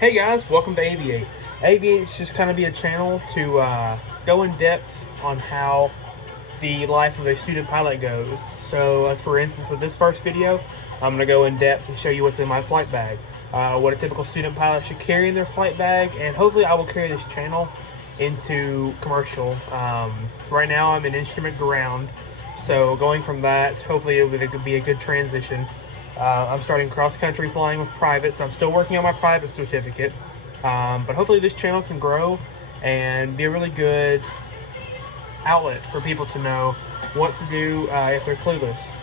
Hey guys, welcome to Aviate. Aviate is just kind of be a channel to go in depth on how the life of a student pilot goes. So, for instance, with this first video, I'm going to go in depth and show you what's in my flight bag, what a typical student pilot should carry in their flight bag, and hopefully I will carry this channel into commercial. Right now I'm in instrument ground, so going from that, hopefully it could be a good transition. I'm starting cross-country flying with private, so I'm still working on my private certificate. But hopefully this channel can grow and be a really good outlet for people to know what to do if they're clueless.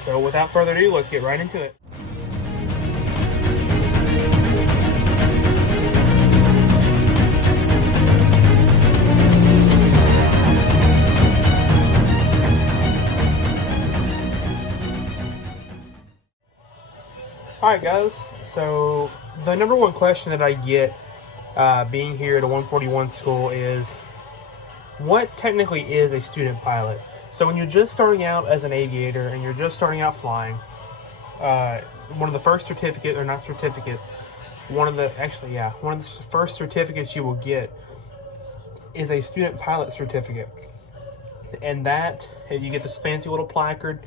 So without further ado, let's get right into it. Alright guys, so the number one question that I get being here at a 141 school is, what technically is a student pilot? So when you're just starting out as an aviator and you're just starting out flying, one of the first certificates, or not certificates, one of the first certificates you will get is a student pilot certificate. And that, you get this fancy little placard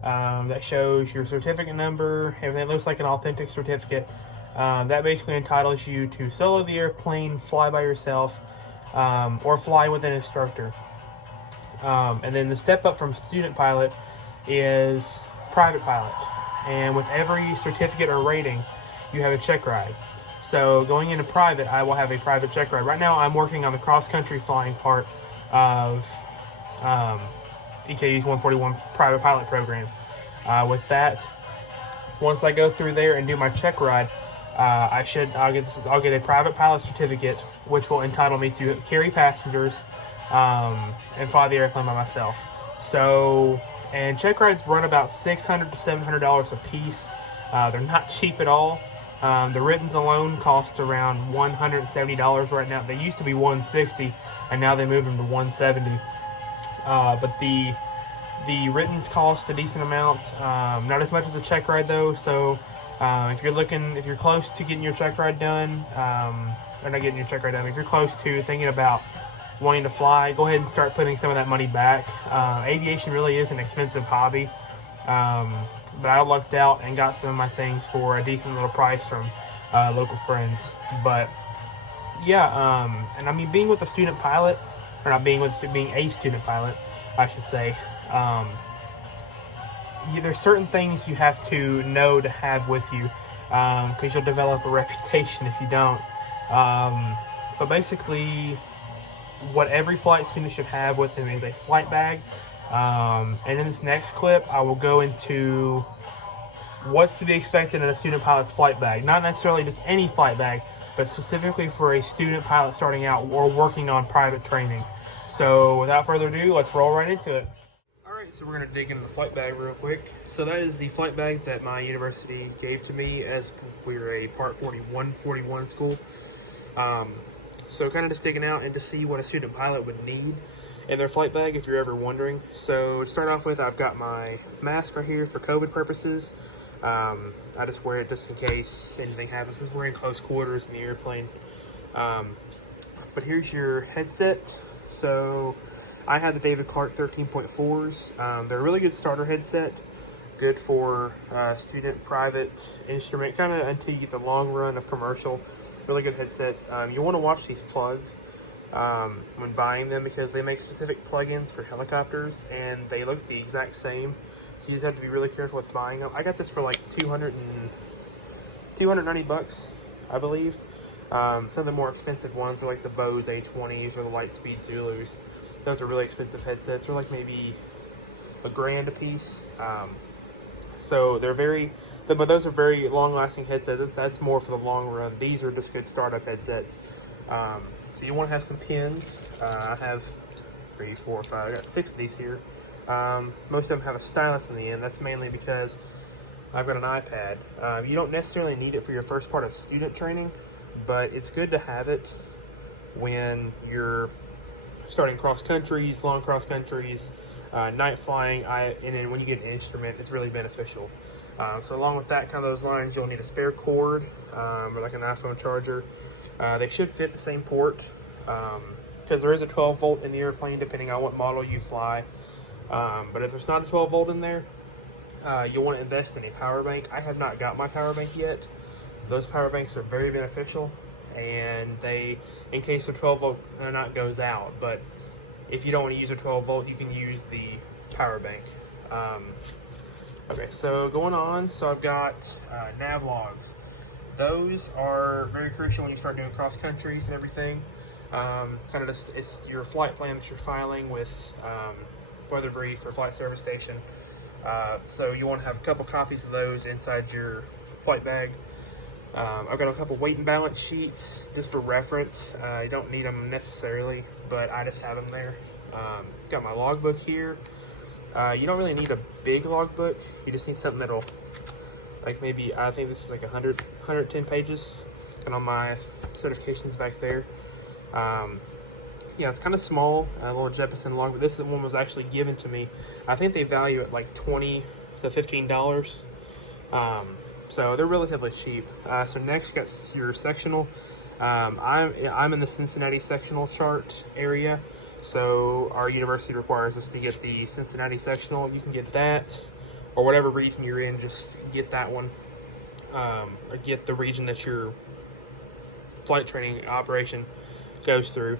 that shows your certificate number, everything looks like an authentic certificate. That basically entitles you to solo the airplane, fly by yourself, or fly with an instructor. And then the step up from student pilot is private pilot. And with every certificate or rating, you have a check ride. So going into private, I will have a private check ride. Right now, I'm working on the cross-country flying part of EKU's 141 private pilot program. With that, once I go through there and do my check ride, I'll get a private pilot certificate, which will entitle me to carry passengers and fly the airplane by myself. So, and check rides run about $600 to $700 a piece. They're not cheap at all. The writtens alone cost around $170 right now. They used to be $160, and now they moved them to $170. But the writtens cost a decent amount, not as much as a check ride though. So if you're close to getting your check ride done, or not getting your check ride done, if you're close to thinking about wanting to fly, go ahead and start putting some of that money back. Aviation really is an expensive hobby, but I lucked out and got some of my things for a decent little price from local friends. But yeah, and I mean, being with a student pilot, or not being a student pilot, I should say, there's certain things you have to know to have with you, because you'll develop a reputation if you don't. But basically, what every flight student should have with them is a flight bag. And in this next clip, I will go into what's to be expected in a student pilot's flight bag. Not necessarily just any flight bag, but specifically for a student pilot starting out or working on private training. So without further ado, let's roll right into it. Alright, so we're going to dig into the flight bag real quick. So that is the flight bag that my university gave to me as we're a Part 141 school. So kind of just digging out and to see what a student pilot would need in their flight bag, if you're ever wondering. So to start off with, I've got my mask right here for COVID purposes. I just wear it just in case anything happens, because we're in close quarters in the airplane. But here's your headset. So I had the David Clark 13.4s. They're a really good starter headset, good for student, private, instrument, kind of until you get the long run of commercial. Really good headsets. You want to watch these plugs when buying them, because they make specific plugins for helicopters and they look the exact same. So you just have to be really careful with buying them. I got this for like $290, I believe. Some of the more expensive ones are like the Bose A20s or the Lightspeed Zulus. Those are really expensive headsets. They're like maybe $1,000 a piece. So but those are very long-lasting headsets. That's more for the long run. These are just good startup headsets. So you want to have some pins. I have 3, 4, 5. I got 6 of these here. Most of them have a stylus in the end. That's mainly because I've got an iPad. You don't necessarily need it for your first part of student training, but it's good to have it when you're starting cross countries, long cross countries, night flying, and then when you get an instrument, it's really beneficial. So along with that, kind of those lines, you'll need a spare cord, or like an iPhone charger. They should fit the same port, because there is a 12 volt in the airplane, depending on what model you fly. But if there's not a 12 volt in there, you'll want to invest in a power bank. I have not got my power bank yet. Those power banks are very beneficial, and they, in case the 12 volt or not goes out, but if you don't want to use a 12 volt, you can use the power bank. Okay, so going on, so I've got nav logs. Those are very crucial when you start doing cross countries and everything. Kind of just, it's your flight plan that you're filing with Weather Brief or Flight Service Station. So you want to have a couple copies of those inside your flight bag. I've got a couple weight and balance sheets just for reference. You don't need them necessarily, but I just have them there. Got my logbook here. You don't really need a big logbook. You just need something that'll, like maybe, I think this is like 110 pages. And on my certifications back there. Yeah, it's kind of small, a little Jeppesen logbook. This one was actually given to me. I think they value it like $20 to $15. So they're relatively cheap. So next, you got your sectional. I'm in the Cincinnati sectional chart area. So our university requires us to get the Cincinnati sectional. You can get that, or whatever region you're in, just get that one. Or get the region that your flight training operation goes through.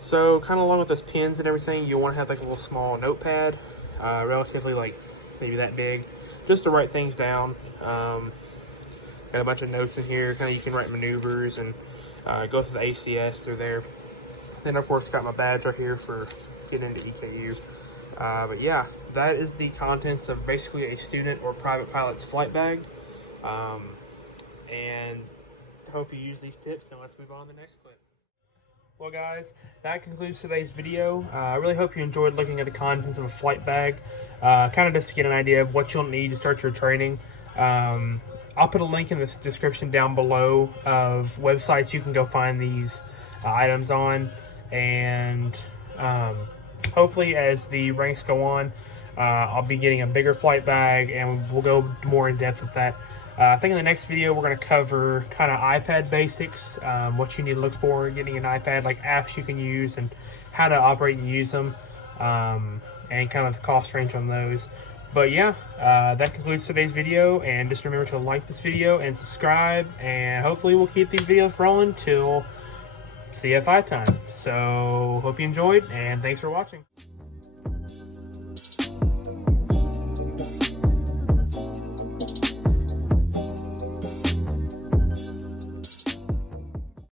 So kind of along with those pins and everything, you want to have like a little small notepad, relatively like maybe that big, just to write things down. Got a bunch of notes in here, kind of you can write maneuvers and go through the ACS through there. Then of course got my badge right here for getting into EKU. But yeah, that is the contents of basically a student or private pilot's flight bag. And I hope you use these tips, and let's move on to the next clip. Well guys, that concludes today's video. I really hope you enjoyed looking at the contents of a flight bag, kind of just to get an idea of what you'll need to start your training. I'll put a link in the description down below of websites you can go find these items on, and hopefully as the ranks go on, I'll be getting a bigger flight bag, and we'll go more in depth with that. I think in the next video we're going to cover kind of iPad basics, what you need to look for in getting an iPad, like apps you can use and how to operate and use them, and kind of the cost range on those. But yeah, that concludes today's video, and just remember to like this video and subscribe, and hopefully we'll keep these videos rolling till CFI time. So hope you enjoyed, and thanks for watching.